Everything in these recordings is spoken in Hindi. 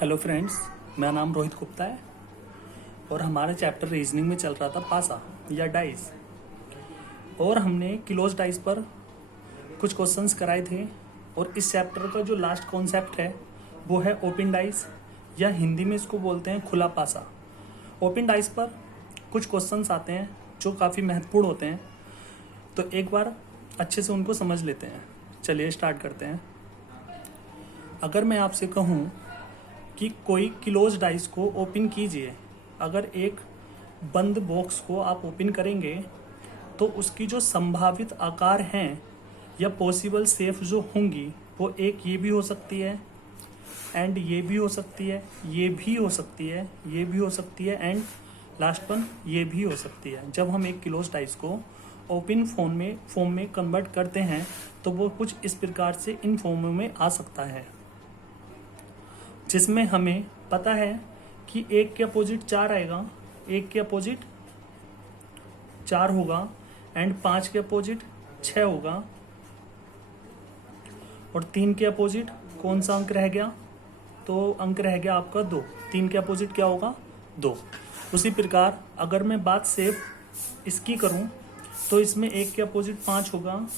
हेलो फ्रेंड्स, मेरा नाम रोहित गुप्ता है और हमारा चैप्टर रीजनिंग में चल रहा था पासा या डाइस। और हमने किलोज डाइस पर कुछ क्वेश्चंस कराए थे। और इस चैप्टर का जो लास्ट कॉन्सेप्ट है वो है ओपन डाइस, या हिंदी में इसको बोलते हैं खुला पासा। ओपन डाइस पर कुछ क्वेश्चंस आते हैं जो काफ़ी महत्वपूर्ण होते हैं, तो एक बार अच्छे से उनको समझ लेते हैं। चलिए स्टार्ट करते हैं। अगर मैं आपसे कहूँ कि कोई क्लोज डाइस को ओपन कीजिए, अगर एक बंद बॉक्स को आप ओपन करेंगे तो उसकी जो संभावित आकार हैं या पॉसिबल शेप जो होंगी वो एक ये भी हो सकती है, एंड ये भी हो सकती है, ये भी हो सकती है, ये भी हो सकती है, एंड लास्ट वन ये भी हो सकती है। जब हम एक क्लोज डाइस को ओपन फॉर्म में कन्वर्ट करते हैं तो वो कुछ इस प्रकार से इन फॉर्मों में आ सकता है, जिसमें हमें पता है कि एक के अपोजिट 4 आएगा, एक के अपोजिट 4 होगा, एंड 5 के अपोजिट 6 होगा, और 3 के अपोजिट कौन सा अंक रह गया? तो अंक रह गया आपका 2। 3 के अपोजिट क्या होगा? 2। उसी प्रकार अगर मैं बात सिर्फ इसकी करूं तो इसमें एक के अपोजिट 5 होगा,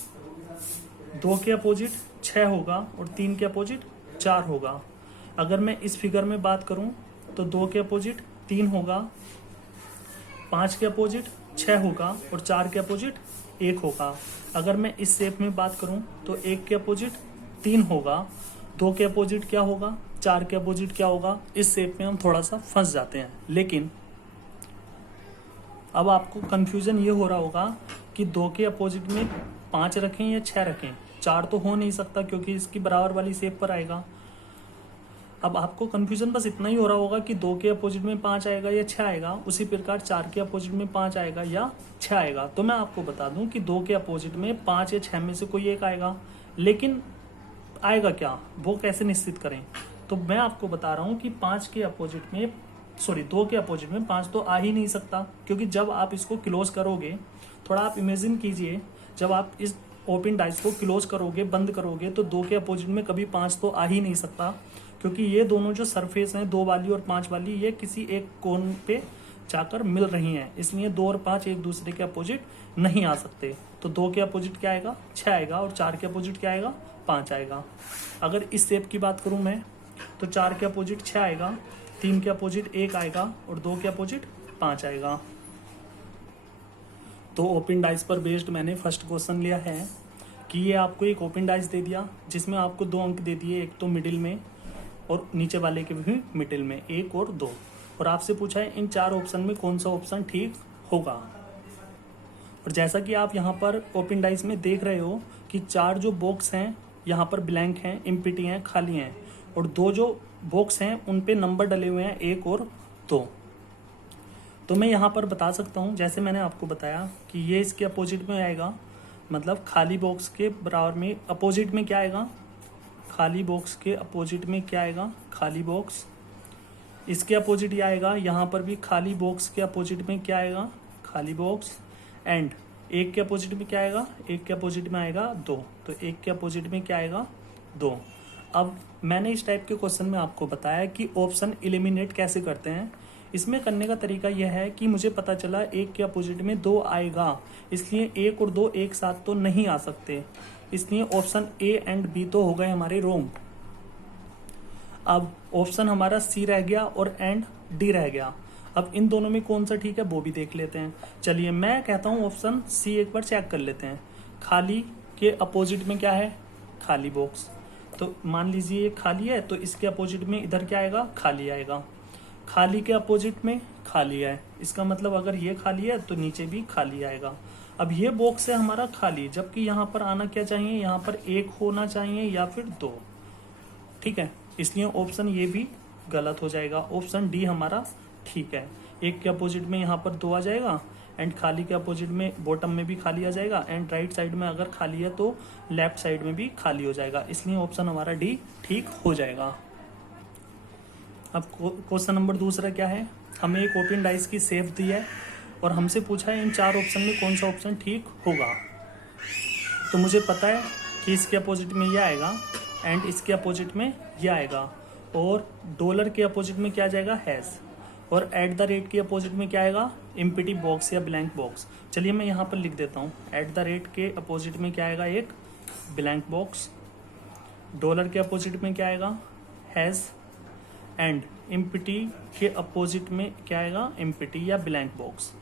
2 के अपोजिट 6 होगा, और 3 के अपोजिट 4 होगा। अगर मैं इस फिगर में बात करूं तो 2 के अपोजिट 3 होगा, 5 के अपोजिट 6 होगा, और 4 के अपोजिट 1 होगा। अगर मैं इस शेप में बात करूं तो 1 के अपोजिट 3 होगा, 2 के अपोजिट क्या होगा, 4 के अपोजिट क्या होगा। इस शेप में हम थोड़ा सा फंस जाते हैं। लेकिन अब आपको कंफ्यूजन ये हो रहा होगा कि 2 के अपोजिट में 5 रखें या 6 रखें। 4 तो हो नहीं सकता क्योंकि इसकी बराबर वाली शेप पर आएगा। अब आपको कंफ्यूजन बस इतना ही हो रहा होगा कि 2 के अपोजिट में 5 आएगा या 6 आएगा, उसी प्रकार 4 के अपोजिट में 5 आएगा या 6 आएगा। तो मैं आपको बता दूं कि 2 के अपोजिट में 5 या 6 में से कोई एक आएगा, लेकिन आएगा क्या, वो कैसे निश्चित करें? तो मैं आपको बता रहा हूं कि 2 के अपोजिट में 5 तो आ ही नहीं सकता, क्योंकि जब आप इसको क्लोज करोगे, थोड़ा आप इमेजिन कीजिए, जब आप इस ओपन डाइस को क्लोज करोगे, बंद करोगे, तो 2 के अपोजिट में कभी 5 तो आ ही नहीं सकता, क्योंकि ये दोनों जो सरफेस हैं 2 वाली और 5 वाली, ये किसी एक कोण पे जाकर मिल रही हैं, इसलिए 2 और 5 एक दूसरे के अपोजिट नहीं आ सकते। तो 2 के अपोजिट क्या आएगा? 6 आएगा, और 4 के अपोजिट क्या आएगा? 5 आएगा। अगर इस शेप की बात करूं मैं तो 4 के अपोजिट 6 आएगा, 3 के अपोजिट 1 आएगा, और 2 के अपोजिट 5 आएगा। तो ओपन डाइस पर बेस्ड मैंने फर्स्ट क्वेश्चन लिया है कि ये आपको एक ओपन डाइस दे दिया जिसमें आपको 2 अंक दे दिए, एक तो मिडिल में और नीचे वाले के भी मिडिल में, 1 और 2, और आपसे पूछा है इन 4 ऑप्शन में कौन सा ऑप्शन ठीक होगा। और जैसा कि आप यहाँ पर ओपन डाइस में देख रहे हो कि 4 जो बॉक्स हैं यहाँ पर ब्लैंक हैं, एम्प्टी हैं, खाली हैं, और 2 जो बॉक्स हैं उन पे नंबर डले हुए हैं, 1 और 2। तो मैं यहाँ पर बता सकता हूँ, जैसे मैंने आपको बताया कि ये इसके अपोजिट में आएगा, मतलब खाली बॉक्स के बराबर में अपोजिट में क्या आएगा? खाली बॉक्स के अपोजिट में क्या आएगा? खाली बॉक्स। इसके अपोजिट ये आएगा, यहाँ पर भी खाली बॉक्स के अपोजिट में क्या आएगा? खाली बॉक्स। एंड 1 के अपोजिट में क्या आएगा? 1 के अपोजिट में आएगा 2, तो 1 के अपोजिट में क्या आएगा? 2। अब मैंने इस टाइप के क्वेश्चन में आपको बताया कि ऑप्शन एलिमिनेट कैसे करते हैं। इसमें करने का तरीका यह है कि मुझे पता चला 1 के अपोजिट में 2 आएगा, इसलिए 1 और 2 एक साथ तो नहीं आ सकते, इसलिए ऑप्शन ए एंड बी तो हो गए हमारे रोंग। अब ऑप्शन हमारा सी रह गया और एंड डी रह गया। अब इन दोनों में कौन सा ठीक है वो भी देख लेते हैं। चलिए मैं कहता हूँ ऑप्शन सी एक बार चेक कर लेते हैं। खाली के अपोजिट में क्या है? खाली बॉक्स। तो मान लीजिए ये खाली है, तो इसके अपोजिट में इधर क्या आएगा? खाली आएगा। खाली के अपोजिट में खाली है, इसका मतलब अगर ये खाली है तो नीचे भी खाली आएगा। अब ये बॉक्स है हमारा खाली, जबकि यहाँ पर आना क्या चाहिए? यहाँ पर 1 होना चाहिए या फिर 2, ठीक है, इसलिए ऑप्शन ये भी गलत हो जाएगा। ऑप्शन डी हमारा ठीक है। 1 के अपोजिट में यहाँ पर 2 आ जाएगा, एंड खाली के अपोजिट में बॉटम में भी खाली आ जाएगा, एंड राइट साइड में अगर खाली है तो लेफ्ट साइड में भी खाली हो जाएगा, इसलिए ऑप्शन हमारा डी ठीक हो जाएगा। अब क्वेश्चन नंबर दूसरा क्या है? हमें एक ओपन डाइस की शेप दी है और हमसे पूछा है इन 4 ऑप्शन में कौन सा ऑप्शन ठीक होगा। तो मुझे पता है कि इसके अपोजिट में ये आएगा एंड इसके अपोजिट में ये आएगा, और डॉलर के अपोजिट में क्या आ जाएगा, हैज़, और एट द रेट के अपोजिट में क्या आएगा, एम्प्टी बॉक्स या ब्लैंक बॉक्स। चलिए मैं यहाँ पर लिख देता हूँ, एट द रेट के अपोजिट में क्या आएगा, एक ब्लैंक बॉक्स, डॉलर के अपोजिट में क्या आएगा, हैज़, एंड एम्प्टी के अपोजिट में क्या आएगा, एम्प्टी या ब्लैंक बॉक्स।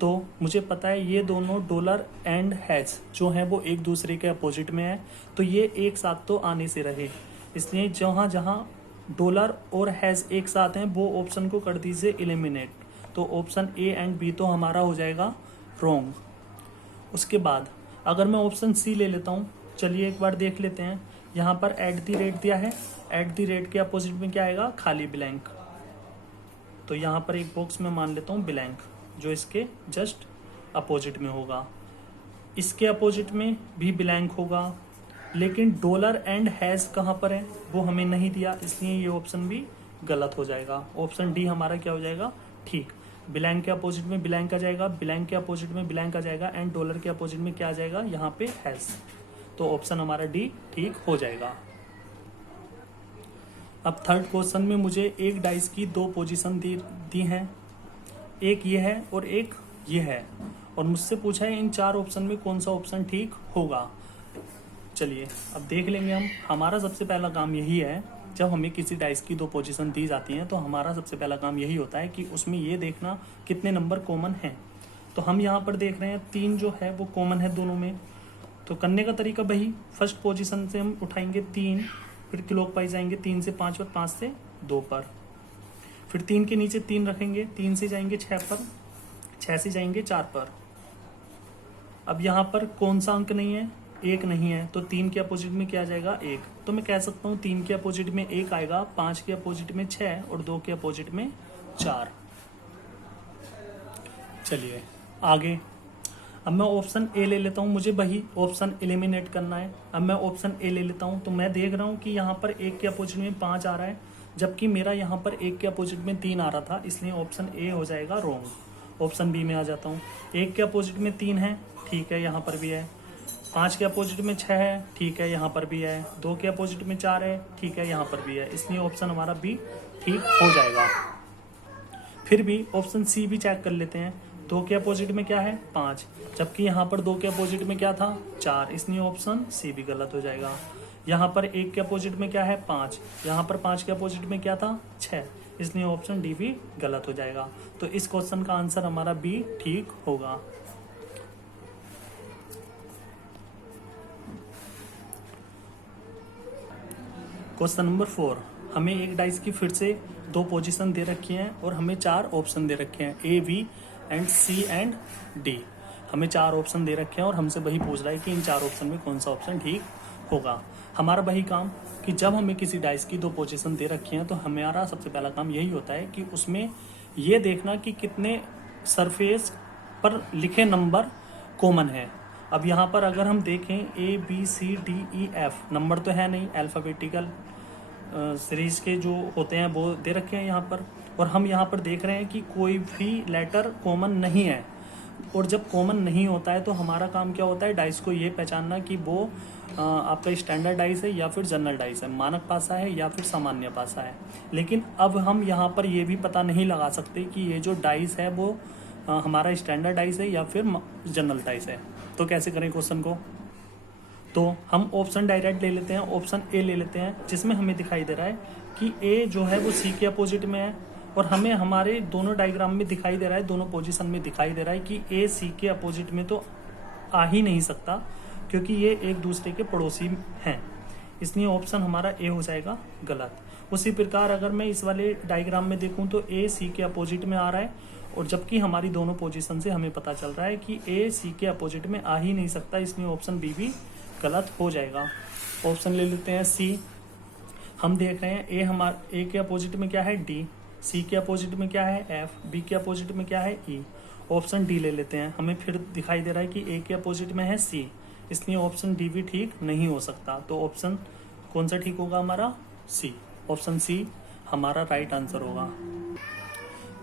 तो मुझे पता है ये दोनों डॉलर एंड हैज जो हैं वो एक दूसरे के अपोजिट में है, तो ये एक साथ तो आने से रहे, इसलिए जहाँ जहाँ डॉलर और हैज एक साथ हैं वो ऑप्शन को कर दीजिए एलिमिनेट। तो ऑप्शन ए एंड बी तो हमारा हो जाएगा रॉन्ग। उसके बाद अगर मैं ऑप्शन सी ले लेता हूँ, चलिए एक बार देख लेते हैं। यहाँ पर एट द रेट दिया है, एट द रेट के अपोजिट में क्या आएगा, खाली ब्लैंक। तो यहाँ पर एक बॉक्स में मान लेता हूँ ब्लैंक, जो इसके जस्ट अपोजिट में होगा। इसके अपोजिट में भी ब्लैंक होगा, लेकिन डॉलर एंड हैज़ कहाँ पर है वो हमें नहीं दिया, इसलिए ये ऑप्शन भी गलत हो जाएगा। ऑप्शन डी हमारा क्या हो जाएगा, ठीक। ब्लैंक के अपोजिट में ब्लैंक आ जाएगा, ब्लैंक के अपोजिट में ब्लैंक आ जाएगा, एंड डॉलर के अपोजिट में क्या आ जाएगा, यहाँ पे हैज़। तो ऑप्शन हमारा डी ठीक हो जाएगा। अब थर्ड क्वेश्चन में मुझे एक डाइस की दो पोजीशन दी हैं, एक ये है और एक ये है, और मुझसे पूछा है इन चार ऑप्शन में कौन सा ऑप्शन ठीक होगा। चलिए अब देख लेंगे हम। हमारा सबसे पहला काम यही है, जब हमें किसी डाइस की दो पोजीशन दी जाती हैं तो हमारा सबसे पहला काम यही होता है कि उसमें ये देखना कितने नंबर कॉमन हैं। तो हम यहाँ पर देख रहे हैं 3 जो है वो कॉमन है दोनों में। तो करने का तरीका वही, फर्स्ट पोजीशन से हम उठाएंगे 3, फिर क्लॉकवाइज जाएंगे 3 से 5 पर, 5 से 2 पर, फिर 3 के नीचे 3 रखेंगे, 3 से जाएंगे 6 पर, 6 से जाएंगे 4 पर। अब यहाँ पर कौन सा अंक नहीं है, 1 नहीं है, तो 3 के अपोजिट में क्या आ जाएगा, 1। तो मैं कह सकता हूँ 3 के अपोजिट में 1 आएगा, 5 के अपोजिट में 6 और 2 के अपोजिट में 4। चलिए आगे। अब मैं ऑप्शन ए ले लेता हूँ, मुझे वही ऑप्शन एलिमिनेट करना है। अब मैं ऑप्शन ए ले लेता हूँ, तो मैं देख रहा हूँ कि यहाँ पर 1 के अपोजिट में 5 आ रहा है, जबकि मेरा यहाँ पर 1 के अपोजिट में 3 आ रहा था, इसलिए ऑप्शन ए हो जाएगा रॉन्ग। ऑप्शन बी में आ जाता हूँ। 1 के अपोजिट में 3 है, ठीक है, यहाँ पर भी है। 5 के अपोजिट में 6 है, ठीक है, यहाँ पर भी है। 2 के अपोजिट में 4 है, ठीक है, यहाँ पर भी है, इसलिए ऑप्शन हमारा बी ठीक हो जाएगा। फिर भी ऑप्शन सी भी चेक कर लेते हैं। 2 के अपोजिट में क्या है, 5, जबकि यहाँ पर 2 के अपोजिट में क्या था, 4, इसलिए ऑप्शन सी भी गलत हो जाएगा। यहाँ पर 1 के अपोजिट में क्या है, 5, यहाँ पर 5 के अपोजिट में क्या था, 6, इसलिए ऑप्शन डी भी गलत हो जाएगा। तो इस क्वेश्चन का आंसर हमारा बी ठीक होगा। क्वेश्चन नंबर 4, हमें एक डाइस की फिर से 2 पोजीशन दे रखी हैं और हमें 4 ऑप्शन दे रखे हैं, A, B and C and D. हमें 4 ऑप्शन दे रखे हैं और हमसे वही पूछ रहा है कि इन 4 ऑप्शन में कौन सा ऑप्शन ठीक होगा। हमारा वही काम कि जब हमें किसी डाइस की 2 पोजीशन दे रखी हैं तो हमारा सबसे पहला काम यही होता है कि उसमें ये देखना कि कितने सरफेस पर लिखे नंबर कॉमन है। अब यहाँ पर अगर हम देखें ए, बी, सी, डी, ई, एफ, नंबर तो है नहीं, अल्फ़ाबेटिकल सीरीज के जो होते हैं वो दे रखे हैं यहाँ पर, और हम यहाँ पर देख रहे हैं कि कोई भी लेटर कॉमन नहीं है। और जब कॉमन नहीं होता है तो हमारा काम क्या होता है, डाइस को ये पहचानना कि वो आपका स्टैंडर्ड डाइस है या फिर जनरल डाइस है, मानक पासा है या फिर सामान्य पासा है। लेकिन अब हम यहाँ पर ये भी पता नहीं लगा सकते कि ये जो डाइस है वो हमारा स्टैंडर्ड डाइस है या फिर जनरल डाइस है। तो कैसे करें क्वेश्चन को, तो हम ऑप्शन डायरेक्ट ले लेते हैं, ऑप्शन ए ले लेते हैं, जिसमें हमें दिखाई दे रहा है कि ए जो है वो सी के अपोजिट में है, और हमें हमारे दोनों डायग्राम में दिखाई दे रहा है, दोनों पोजीशन में दिखाई दे रहा है कि ए सी के अपोजिट में तो आ ही नहीं सकता, क्योंकि ये एक दूसरे के पड़ोसी हैं, इसलिए ऑप्शन हमारा ए हो जाएगा गलत। उसी प्रकार अगर मैं इस वाले डायग्राम में देखूं तो ए सी के अपोजिट में आ रहा है, और जबकि हमारी दोनों पोजीशन से हमें पता चल रहा है कि ए सी के अपोजिट में आ ही नहीं सकता, इसलिए ऑप्शन बी भी गलत हो जाएगा। ऑप्शन ले लेते हैं सी। हम देख रहे हैं ए के अपोजिट में क्या है, डी, सी के अपोजिट में क्या है, एफ, बी के अपोजिट में क्या है, ई। ऑप्शन डी ले लेते हैं। हमें फिर दिखाई दे रहा है कि ए के अपोजिट में है सी, इसलिए ऑप्शन डी भी ठीक नहीं हो सकता। तो ऑप्शन कौन सा ठीक होगा हमारा, सी। ऑप्शन सी हमारा राइट आंसर होगा।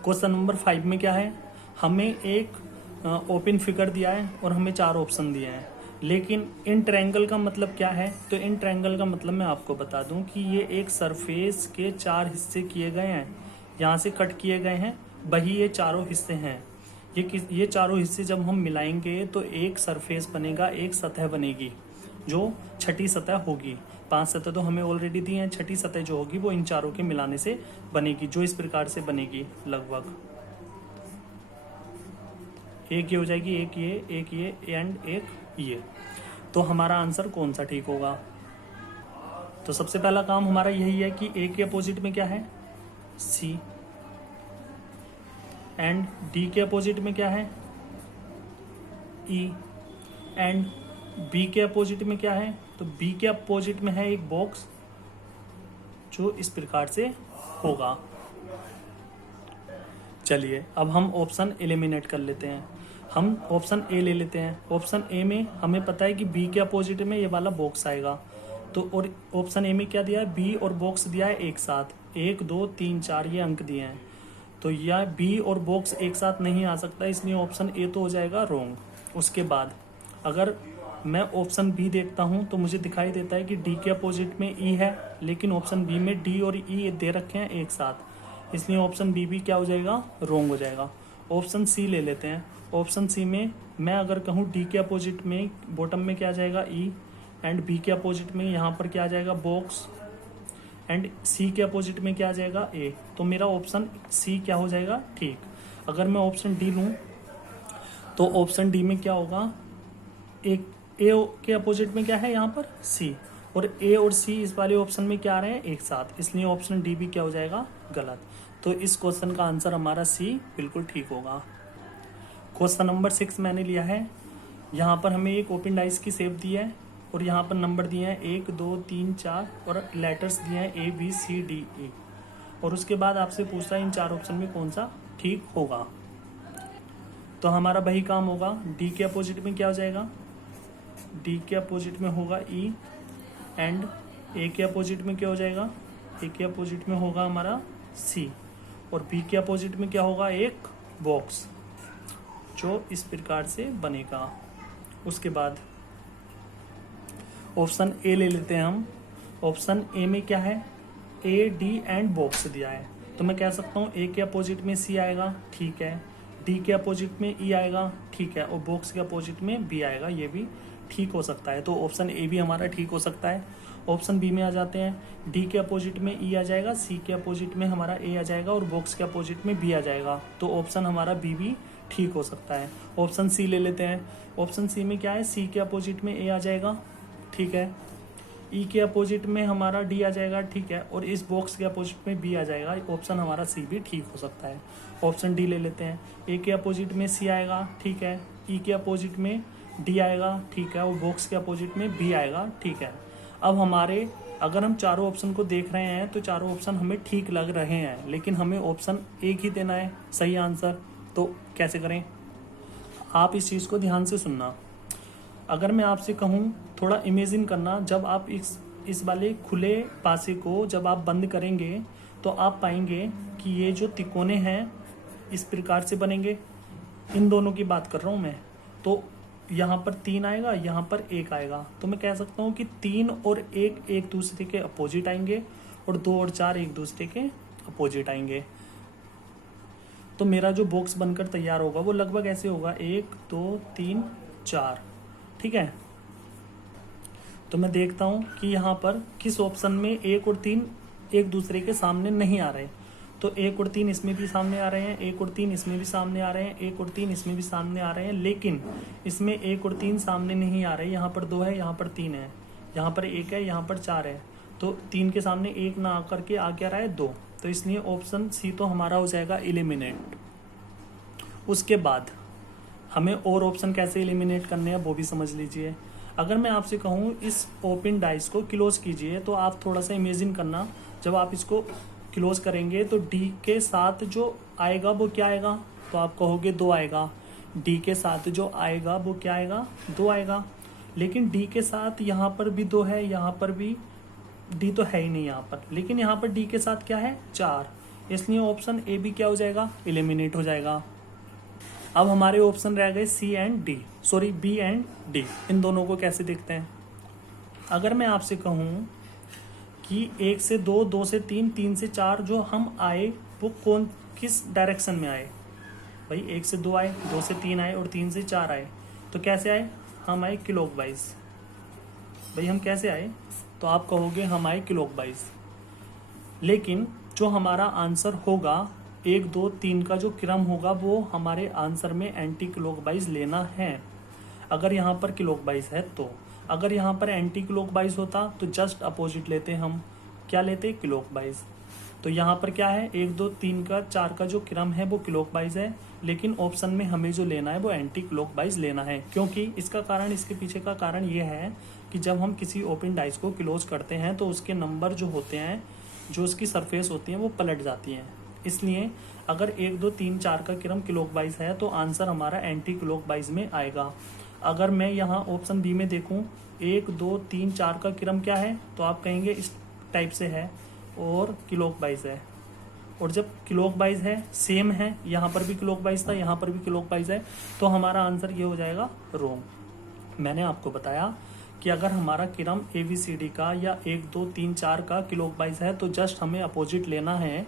क्वेश्चन नंबर 5 में क्या है, हमें एक ओपन फिगर दिया है और हमें 4 ऑप्शन दिए हैं, लेकिन इन ट्रायंगल का मतलब क्या है? तो इन ट्रायंगल का मतलब मैं आपको बता दूं कि ये एक सरफेस के 4 हिस्से किए गए हैं, यहाँ से कट किए गए हैं, वही ये चारों हिस्से हैं। ये चारों हिस्से जब हम मिलाएंगे तो एक सरफेस बनेगा, एक सतह बनेगी जो छठी सतह होगी। 5 सतह तो हमें ऑलरेडी दी हैं, छठी सतह जो होगी वो इन चारों के मिलाने से बनेगी, जो इस प्रकार से बनेगी। लगभग एक ये हो जाएगी, एक ये एंड एक ये। तो हमारा आंसर कौन सा ठीक होगा? तो सबसे पहला काम हमारा यही है कि ए के अपोजिट में क्या है? सी। एंड डी के अपोजिट में क्या है? ई। एंड बी के अपोजिट में क्या है? तो बी के अपोजिट में है एक बॉक्स जो इस प्रकार से होगा। चलिए अब हम ऑप्शन एलिमिनेट कर लेते हैं। हम ऑप्शन ए ले लेते हैं। ऑप्शन ए में हमें पता है कि बी के अपोजिट में ये वाला बॉक्स आएगा। तो और ऑप्शन ए में क्या दिया है? बी और बॉक्स दिया है एक साथ, 1 2 3 4 ये अंक दिए हैं। तो यह बी और बॉक्स एक साथ नहीं आ सकता, इसलिए ऑप्शन ए तो हो जाएगा रॉन्ग। उसके बाद अगर मैं ऑप्शन बी देखता हूं तो मुझे दिखाई देता है कि डी के अपोजिट में ई है, लेकिन ऑप्शन बी में डी और ई दे रखे हैं एक साथ, इसलिए ऑप्शन बी भी क्या हो जाएगा? रॉन्ग हो जाएगा। ऑप्शन सी ले लेते हैं। ऑप्शन सी में मैं अगर कहूँ डी के अपोजिट में बॉटम में क्या आ जाएगा? ई। एंड बी के अपोजिट में यहाँ पर क्या आ जाएगा? बॉक्स। एंड सी के अपोजिट में क्या आ जाएगा? ए। तो मेरा ऑप्शन सी क्या हो जाएगा? ठीक। अगर मैं ऑप्शन डी लूँ तो ऑप्शन डी में क्या होगा? एक ए के अपोजिट में क्या है यहाँ पर? सी। और ए और सी इस वाले ऑप्शन में क्या आ रहे हैं? एक साथ, इसलिए ऑप्शन डी भी क्या हो जाएगा? गलत। तो इस क्वेश्चन का आंसर हमारा सी बिल्कुल ठीक होगा। क्वेश्चन नंबर 6 मैंने लिया है। यहाँ पर हमें एक ओपन डाइस की शेप दी है और यहाँ पर नंबर दिए हैं 1 2 3 4 और लेटर्स दिए हैं A B C D E। और उसके बाद आपसे पूछता है इन 4 ऑप्शन में कौन सा ठीक होगा। तो हमारा वही काम होगा। डी के अपोजिट में क्या हो जाएगा? डी के अपोजिट में होगा ई। एंड ए के अपोजिट में क्या हो जाएगा? ए के अपोजिट में होगा हमारा सी। और बी के अपोजिट में क्या होगा? एक बॉक्स जो इस प्रकार से बनेगा। उसके बाद ऑप्शन ए ले लेते हैं हम। ऑप्शन ए में क्या है? ए डी एंड बॉक्स दिया है, तो मैं कह सकता हूँ ए के अपोजिट में सी आएगा, ठीक है। डी के अपोजिट में ई आएगा, ठीक है। और बॉक्स के अपोजिट में बी आएगा, ये भी ठीक हो सकता है। तो ऑप्शन ए भी हमारा ठीक हो सकता है। ऑप्शन बी में आ जाते हैं। डी के अपोजिट में ई आ जाएगा, सी के अपोजिट में हमारा ए आ जाएगा और बॉक्स के अपोजिट में बी आ जाएगा। तो ऑप्शन हमारा बी भी ठीक हो सकता है। ऑप्शन सी ले लेते हैं। ऑप्शन सी में क्या है? सी के अपोजिट में ए आ जाएगा, ठीक है। ई के अपोजिट में हमारा डी आ जाएगा, ठीक है। और इस बॉक्स के अपोजिट में बी आ जाएगा। ऑप्शन हमारा सी भी ठीक हो सकता है। ऑप्शन डी ले लेते हैं। ए के अपोजिट में सी आएगा, ठीक है। ई के अपोजिट में डी आएगा, ठीक है। और बॉक्स के अपोजिट में बी आएगा, ठीक है। अब हमारे अगर हम चारों ऑप्शन को देख रहे हैं तो चारों ऑप्शन हमें ठीक लग रहे हैं, लेकिन हमें ऑप्शन एक ही देना है सही आंसर। तो कैसे करें? आप इस चीज़ को ध्यान से सुनना। अगर मैं आपसे कहूँ थोड़ा इमेजिन करना, जब आप इस वाले खुले पासे को जब आप बंद करेंगे तो आप पाएंगे कि ये जो तिकोने हैं इस प्रकार से बनेंगे। इन दोनों की बात कर रहा हूँ मैं। तो यहाँ पर 3 आएगा, यहाँ पर 1 आएगा। तो मैं कह सकता हूँ कि 3 और 1 एक दूसरे के अपोजिट आएंगे और 2 और 4 एक दूसरे के अपोजिट आएंगे। तो मेरा जो बॉक्स बनकर तैयार होगा वो लगभग ऐसे होगा, 1 2 3 4, ठीक है। तो मैं देखता हूँ कि यहाँ पर किस ऑप्शन में 1 और 3 एक दूसरे के सामने नहीं आ रहे। तो 1 और 3 इसमें भी सामने आ रहे हैं, 1 और 3 इसमें भी सामने आ रहे हैं, 1 और 3 इसमें भी सामने आ रहे हैं। लेकिन इसमें 1 और 3 सामने नहीं आ रहे। यहाँ पर 2 है, यहाँ पर 3 है, यहाँ पर 1 है, यहाँ पर 4 है। तो 3 के सामने 1 ना आकर के आ क्या रहा है? 2। तो इसलिए ऑप्शन सी तो हमारा हो जाएगा एलिमिनेट। उसके बाद हमें और ऑप्शन कैसे एलिमिनेट करने हैं वो भी समझ लीजिए। अगर मैं आपसे कहूँ इस ओपन डाइस को क्लोज कीजिए, तो आप थोड़ा सा इमेजिन करना। जब आप इसको क्लोज करेंगे तो डी के साथ जो आएगा वो क्या आएगा? तो आप कहोगे 2 आएगा। डी के साथ जो आएगा वो क्या आएगा? 2 आएगा। लेकिन डी के साथ यहाँ पर भी 2 है, यहाँ पर भी डी तो है ही नहीं यहाँ पर, लेकिन यहाँ पर डी के साथ क्या है? 4। इसलिए ऑप्शन ए भी क्या हो जाएगा? एलिमिनेट हो जाएगा। अब हमारे ऑप्शन रह गए C and D, sorry B and D. इन दोनों को कैसे देखते हैं? अगर मैं आपसे कहूँ कि 1 से 2, 2 से 3, 3 से 4 जो हम आए वो किस डायरेक्शन में आए? भाई 1 से 2 आए, 2 से 3 आए और 3 से 4 आए, तो कैसे आए? हम आए क्लॉकवाइज। भाई हम कैसे आए? तो आप कहोगे हम आए क्लॉकवाइज। लेकिन जो हमारा आंसर होगा 1, 2, 3 का जो क्रम होगा वो हमारे आंसर में एंटी क्लॉकवाइज लेना है। अगर यहाँ पर क्लॉकवाइज है तो, अगर यहाँ पर एंटी क्लॉकवाइज होता तो जस्ट अपोजिट लेते हम। क्या लेते? क्लॉकवाइज। तो यहाँ पर क्या है? 1, 2, 3 का 4 का जो क्रम है वो क्लॉकवाइज है, लेकिन ऑप्शन में हमें जो लेना है वो एंटी क्लॉकवाइज लेना है। क्योंकि इसका कारण, इसके पीछे का कारण ये है कि जब हम किसी ओपन डाइस को क्लोज करते हैं तो उसके नंबर जो होते हैं, जो उसकी सरफेस होती हैं वो पलट जाती हैं। इसलिए अगर 1, 2, 3, 4 का क्रम क्लॉकवाइज है तो आंसर हमारा एंटी क्लॉकवाइज में आएगा। अगर मैं यहाँ ऑप्शन बी में देखूँ 1, 2, 3, 4 का क्रम क्या है, तो आप कहेंगे इस टाइप से है और क्लॉकवाइज है। और जब क्लॉकवाइज है, सेम है, यहाँ पर भी क्लॉकवाइज था, यहाँ पर भी क्लॉकवाइज है, तो हमारा आंसर ये हो जाएगा रॉन्ग। मैंने आपको बताया कि अगर हमारा क्रम ABCD का या 1, 2, 3, 4 का क्लॉकवाइज है तो जस्ट हमें अपोजिट लेना है।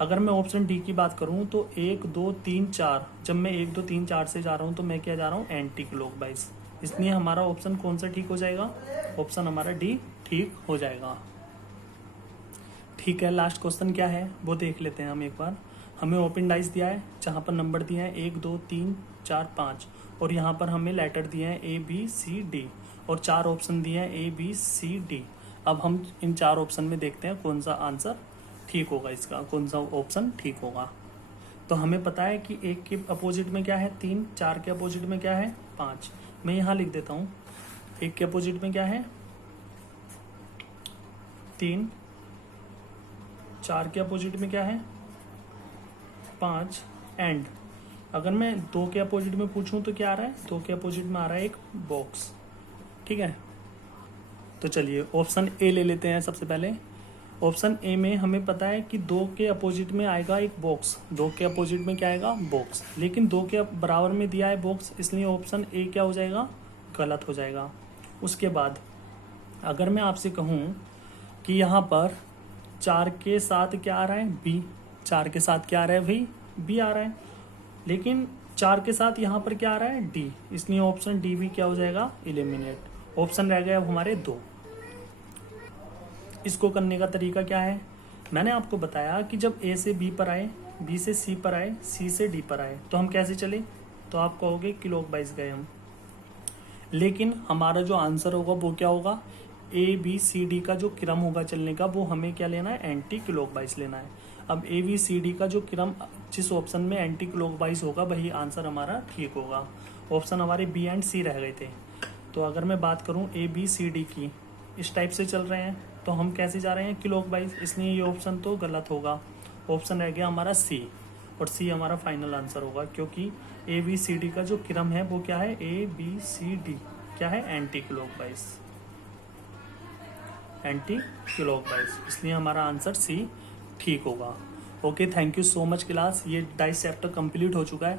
अगर मैं ऑप्शन डी की बात करूं तो 1, 2, 3, 4, जब मैं 1, 2, 3, 4 से जा रहा हूं तो मैं क्या जा रहा हूं? Anti clockwise. इसलिए हमारा ऑप्शन कौन सा ठीक हो जाएगा? ऑप्शन हमारा डी ठीक हो जाएगा। ठीक है, लास्ट क्वेश्चन क्या है वो देख लेते हैं हम एक बार। हमें ओपन डाइस दिया है जहाँ पर नंबर दिए हैं 1, 2, 3, 4, 5 और यहाँ पर हमें लेटर दिए हैं ABCD और 4 ऑप्शन दिए हैं ABCD। अब हम इन 4 ऑप्शन में देखते हैं कौन सा आंसर ठीक होगा, इसका कौन सा ऑप्शन ठीक होगा। तो हमें पता है कि 1 के अपोजिट में क्या है? 3, 4 के अपोजिट में क्या है? 5। मैं यहाँ लिख देता हूँ 1 के अपोजिट में क्या है? 3, 4 के अपोजिट में क्या है? 5 एंड अगर मैं 2 के अपोजिट में पूछूं तो क्या आ रहा है? 2 के अपोजिट में आ रहा है एक बॉक्स। ठीक है, तो चलिए ऑप्शन ए ले लेते हैं सबसे पहले। ऑप्शन ए में हमें पता है कि 2 के अपोजिट में आएगा एक बॉक्स। 2 के अपोजिट में क्या आएगा? बॉक्स। लेकिन 2 के बराबर में दिया है बॉक्स, इसलिए ऑप्शन ए क्या हो जाएगा? गलत हो जाएगा। उसके बाद अगर मैं आपसे कहूँ कि यहाँ पर 4 के साथ क्या आ रहा है? बी। 4 के साथ क्या आ रहा है भाई? बी आ रहा है। लेकिन 4 के साथ यहाँ पर क्या आ रहा है? डी। इसलिए ऑप्शन डी भी क्या हो जाएगा? एलिमिनेट। ऑप्शन रह गया अब हमारे 2। इसको करने का तरीका क्या है? मैंने आपको बताया कि जब ए से बी पर आए, बी से सी पर आए, सी से डी पर आए तो हम कैसे चले? तो आप कहोगे क्लॉकवाइज गए हम। लेकिन हमारा जो आंसर होगा वो क्या होगा? ABCD का जो क्रम होगा चलने का वो हमें क्या लेना है? एंटी क्लॉकवाइज लेना है। अब ABCD का जो क्रम जिस ऑप्शन में एंटी क्लॉकवाइज होगा वही आंसर हमारा ठीक होगा। ऑप्शन हमारे बी एंड सी रह गए थे। तो अगर मैं बात करूं ABCD की, इस टाइप से चल रहे हैं तो हम कैसे जा रहे हैं? क्लॉकवाइज। इसलिए ये ऑप्शन तो गलत होगा। ऑप्शन रह गया हमारा सी और सी हमारा फाइनल आंसर होगा, क्योंकि ABCD का जो क्रम है वो क्या है? ABCD क्या है? Anti clockwise. एंटी क्लॉकवाइज, इसलिए हमारा आंसर सी ठीक होगा। Okay, thank you so much class. ये डाइस चैप्टर कंप्लीट हो चुका है।